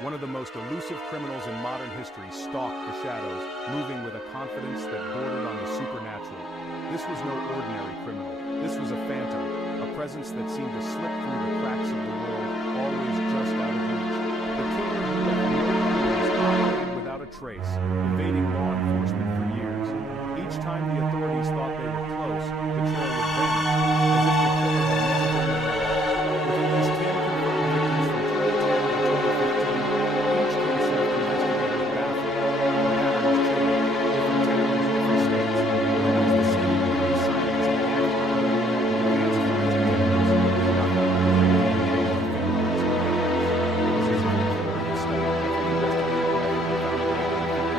One of the most elusive criminals in modern history stalked the shadows, moving with a confidence that bordered on the supernatural. This was no ordinary criminal. This was a phantom, a presence that seemed to slip through the cracks of the world, always just out of reach. The killer who left no clues, operated without a trace, evading law enforcement for years. Each time the authorities thought they were close, the trail would vanish, as if the killer had never been there at all. With at least 10 confirmed victims from 2010 to 2015, each case left investigators baffled. The pattern was clear. Different towns, different states, but always the same eerie silence and aftermath. Advanced forensic techniques, nothing but DNA and fingerprints and evidence. It was as if the killer had studied every investigative method and found a way to defeat them.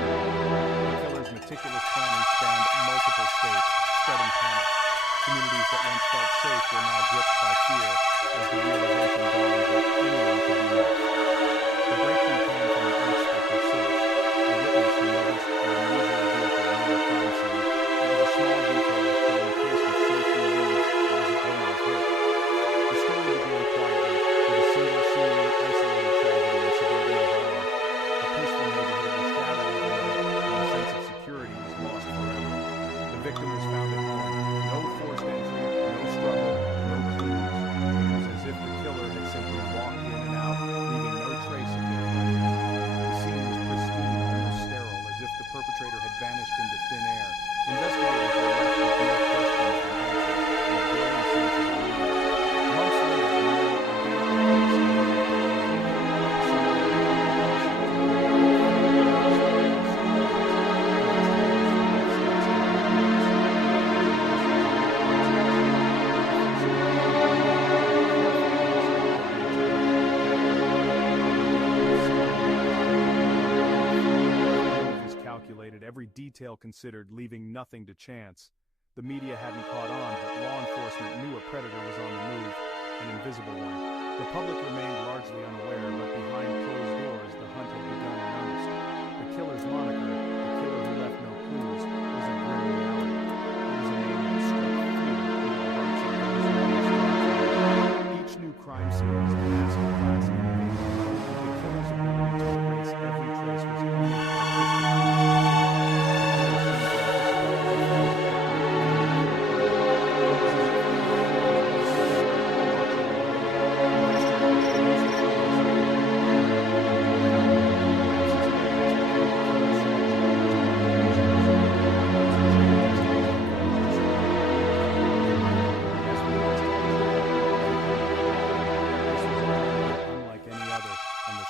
The killer's meticulous planning spanned multiple states, spreading panic. Communities that once felt safe were now gripped by fear as the realization dawned that anyone could be next. The breakthrough came from an unexpected source, a witness who noticed an unusual vehicle near a crime scene. It was a small detail, but in the case with so few leads, there was a glimmer of hope. The story began quietly, with a single seemingly isolated tragedy in suburban Ohio. A peaceful neighborhood was shattered overnight, and the sense of security was lost forever. The victim was found at home. No forced entry, no struggle, no clues. It was as if the killer had simply walked in and out, leaving no trace of their presence. The scene was pristine, almost sterile, as if the perpetrator had vanished into thin air. Investigators were left with no questions than answers, and a growing sense of unease. Months later, a nearly identical case emerged. Every detail considered, leaving nothing to chance. The media hadn't caught on, but law enforcement knew a predator was on the move, an invisible one. The public remained largely unaware, but behind closed doors, the hunt had begun in earnest. The killer's moniker, the killer who left no clues, was a grim reality. It was a name that struck fear into the hearts of those who knew. Each new crime scene was a massive class innovation. The killer's ability to erase every trace was almost artistic.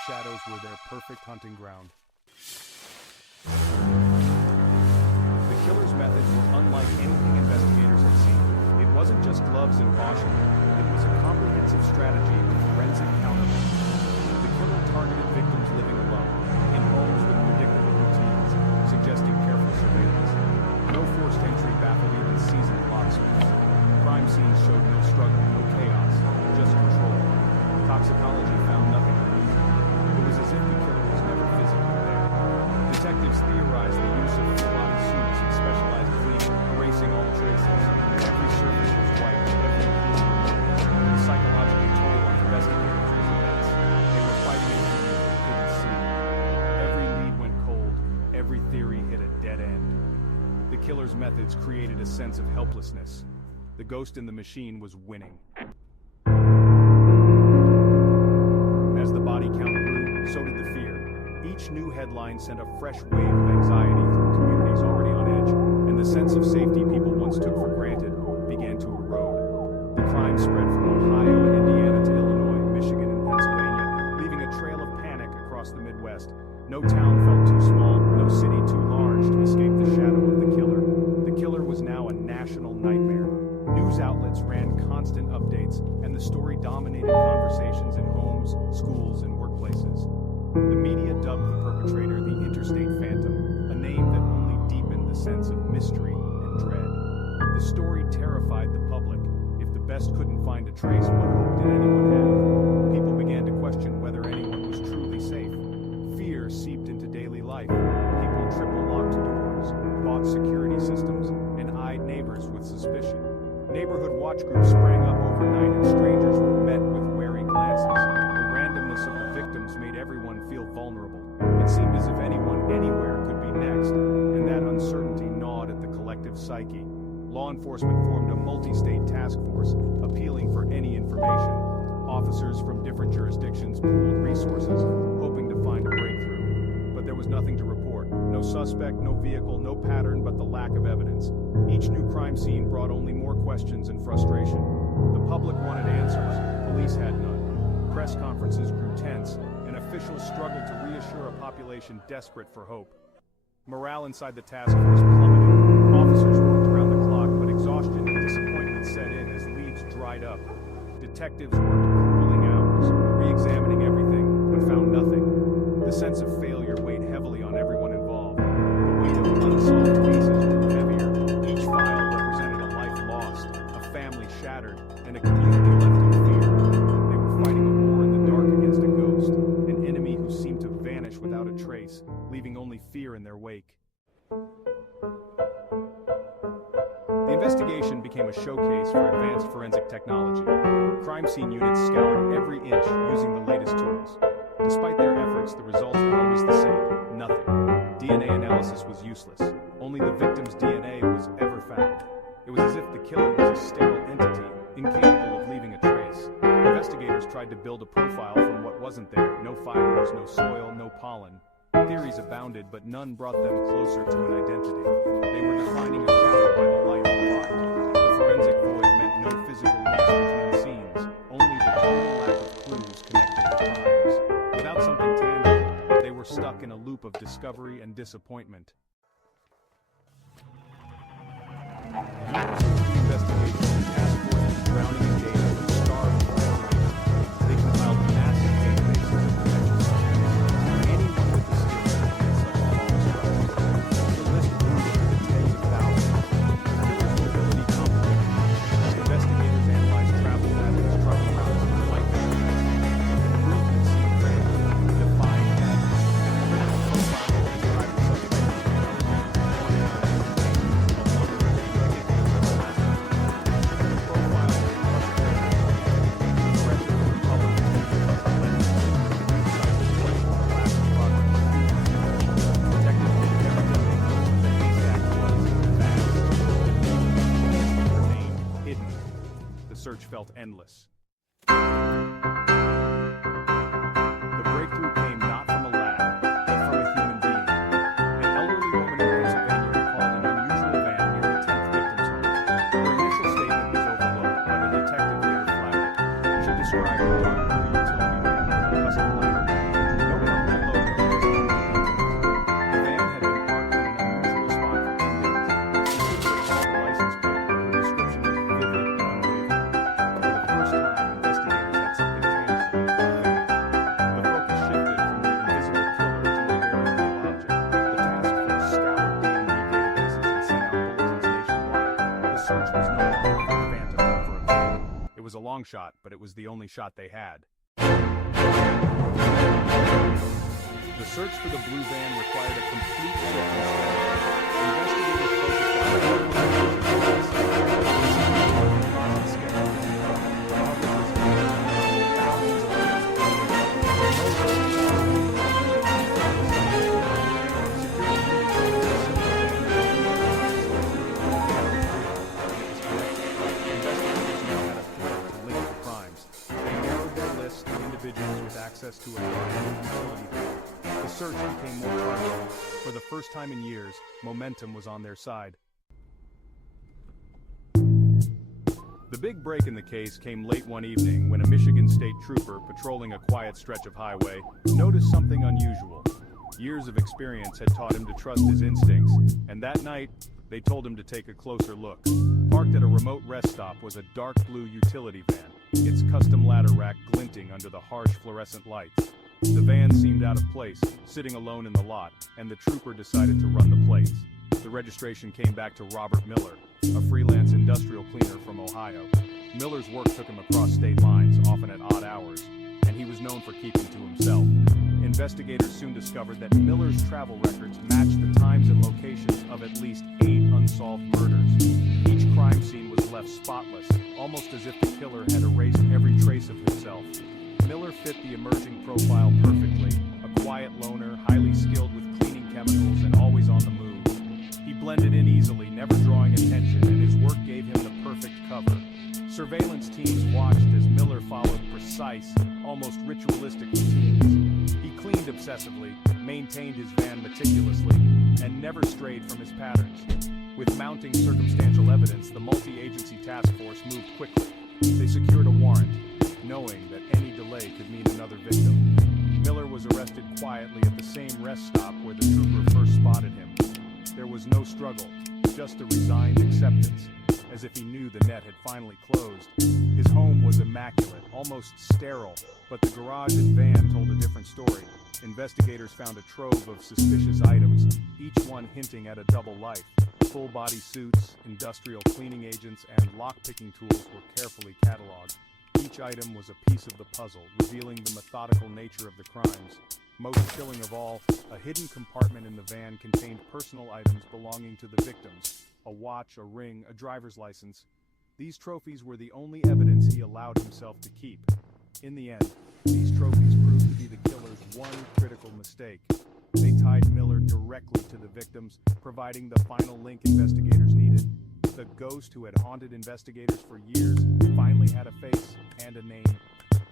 Shadows were their perfect hunting ground. The killer's methods were unlike anything investigators had seen. It wasn't just gloves and washing. It was a comprehensive strategy of forensic countermeasures. The killer targeted victims living alone, in homes with predictable routines, suggesting careful surveillance. No forced entry baffled even seasoned locksmiths. Crime scenes showed no struggle, no chaos, just control. Toxicology found nothing unusual. It was as if the killer was never physically there. Detectives theorized the use of full-body suits and specialized cleaning, erasing all traces. Every surface was wiped, every clue removed. The psychological toll on investigators was immense. They were fighting an enemy they couldn't see. Every lead went cold. Every theory hit a dead end. The killer's methods created a sense of helplessness. The ghost in the machine was winning. As the body count grew, so did the fear. Each new headline sent a fresh wave of anxiety through communities already on edge, and the sense of safety people once took for granted began to erode. The crime spread from Ohio and Indiana to Illinois, Michigan, and Pennsylvania, leaving a trail of panic across the Midwest. No town felt too small, no city too large to escape the shadow of the killer. The killer was now a national nightmare. News outlets ran constant updates, and the story dominated conversations in homes, schools, and workplaces. The media dubbed the perpetrator the Interstate Phantom, a name that only deepened the sense of mystery and dread. The story terrified the public. If the best couldn't find a trace, what hope did anyone have? People began to question whether anyone was truly safe. Fear seeped into daily life. People triple-locked doors, bought security systems, and eyed neighbors with suspicion. Neighborhood watch groups sprang up overnight, and strangers were met with wary glances. The randomness of the victims made everyone feel enforcement formed a multi-state task force, appealing for any information. Officers from different jurisdictions pooled resources, hoping to find a breakthrough. But there was nothing to report. No suspect, no vehicle, no pattern, but the lack of evidence. Each new crime scene brought only more questions and frustration. The public wanted answers. Police had none. Press conferences grew tense, and officials struggled to reassure a population desperate for hope. Morale inside the task force plummeted. Officers worked around the clock, but exhaustion and disappointment set in as leads dried up. Detectives worked grueling hours, re-examining everything, but found nothing. The sense of failure weighed heavily on everyone involved. The weight of unsolved cases grew heavier. Each file represented a life lost, a family shattered, and a community left in fear. They were fighting a war in the dark against a ghost, an enemy who seemed to vanish without a trace, leaving only fear in their wake. The investigation became a showcase for advanced forensic technology. Crime scene units scoured every inch using the latest tools. Despite their efforts, the results were always the same: nothing. DNA analysis was useless. Only the victim's DNA was ever found. It was as if the killer was a sterile entity, incapable of leaving a trace. Investigators tried to build a profile from what wasn't there: no fibers, no soil, no pollen. Theories abounded, but none brought them closer to an identity. They were defining a shadow by the light of the heart. The forensic void meant no physical links between scenes, only the total lack of clues connected the crimes. Without something tangible, they were stuck in a loop of discovery and disappointment. Years into the investigation, the task force was drowning in data but starved for information. They compiled massive databases of potential suspects. Anyone with the skills could commit such a long strike. The list grew into the tens of thousands. Killer's mobility complicated. Investigators analyzed travel patterns, travel routes, and flight patterns. The movement seemed random, defying patterns. Critical profiling and private suspects search felt endless. The breakthrough came not from a lab, but from a human being. An elderly woman in Pennsylvania recalled an unusual van near the 10th victim's home. Her initial statement was overlooked, but a detective later flagged it. She described a dark blue utility van with a custom ladder. No company logo, just only details. The van had been parked in an unusual spot for 2 days. She couldn't recall the license plate, but her description was vivid and unwavering. First time, investigators had something tangible to defend. The focus shifted from the invisible killer to a very real object. The task force scoured DNA databases and sent out bulletins nationwide. The search was no longer for a phantom, but for a clue. It was a long shot, but it was the only shot they had. The search for the blue van required a complete shift in strategy. Investigators focused on with access to a utility van. The search became more targeted. For the first time in years, momentum was on their side. The big break in the case came late one evening when a Michigan state trooper patrolling a quiet stretch of highway noticed something unusual. Years of experience had taught him to trust his instincts, and that night, they told him to take a closer look. Parked at a remote rest stop was a dark blue utility van, its custom ladder rack glinting under the harsh fluorescent lights. The van seemed out of place, sitting alone in the lot, and the trooper decided to run the plates. The registration came back to Robert Miller, a freelance industrial cleaner from Ohio. Miller's work took him across state lines, often at odd hours, and he was known for keeping to himself. Investigators soon discovered that Miller's travel records matched the times and locations of at least 8 unsolved murders. Each crime scene was left spotless, almost as if the killer had erased every trace of himself. Miller fit the emerging profile perfectly, a quiet loner, highly skilled with cleaning chemicals and always on the move. He blended in easily, never drawing attention, and his work gave him the perfect cover. Surveillance teams watched as Miller followed precise, almost ritualistic routines. He cleaned obsessively, maintained his van meticulously, and never strayed from his patterns. With mounting circumstantial evidence, the multi-agency task force moved quickly. They secured a warrant, knowing that any delay could mean another victim. Miller was arrested quietly at the same rest stop where the trooper first spotted him. There was no struggle, just a resigned acceptance, as if he knew the net had finally closed. His home was immaculate, almost sterile, but the garage and van told a different story. Investigators found a trove of suspicious items, each one hinting at a double life. Full-body suits, industrial cleaning agents, and lock-picking tools were carefully cataloged. Each item was a piece of the puzzle, revealing the methodical nature of the crimes. Most chilling of all, a hidden compartment in the van contained personal items belonging to the victims. A watch, a ring, a driver's license. These trophies were the only evidence he allowed himself to keep. In the end, these trophies proved to be the killer's one critical mistake. They tied Miller directly to the victims, providing the final link investigators needed. The ghost who had haunted investigators for years finally had a face and a name.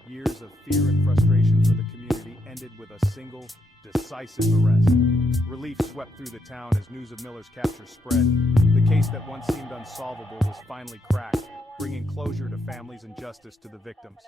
Years of fear and frustration for the community ended with a single, decisive arrest. Relief swept through the town as news of Miller's capture spread. The case that once seemed unsolvable was finally cracked, bringing closure to families and justice to the victims.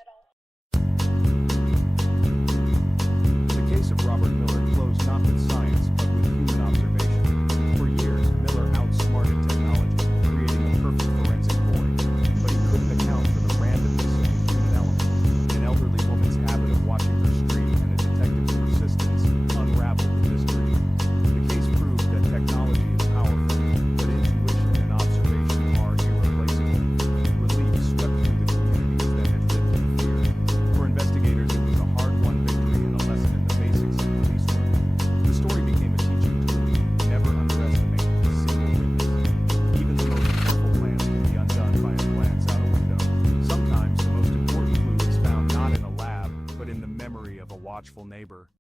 The case of Robert Miller closed not with science, but with human observation. For years, Miller outsmarted technology, creating a perfect forensic void. But he couldn't account for the randomness of the human element. An elderly woman's habit of watching her street and a detective's persistence unraveled the mystery. The case proved that technology is powerful, but intuition and observation are irreplaceable. Relief swept through the communities that had lived in fear. For investigators, it was a hard-won victory and a lesson in the basics of police work. The story became a teaching tool. Never underestimate a single witness. Even the most careful plans can be undone by a glance out a window. Sometimes the most important clue is found not in a lab, but in the memory of a watchful neighbor.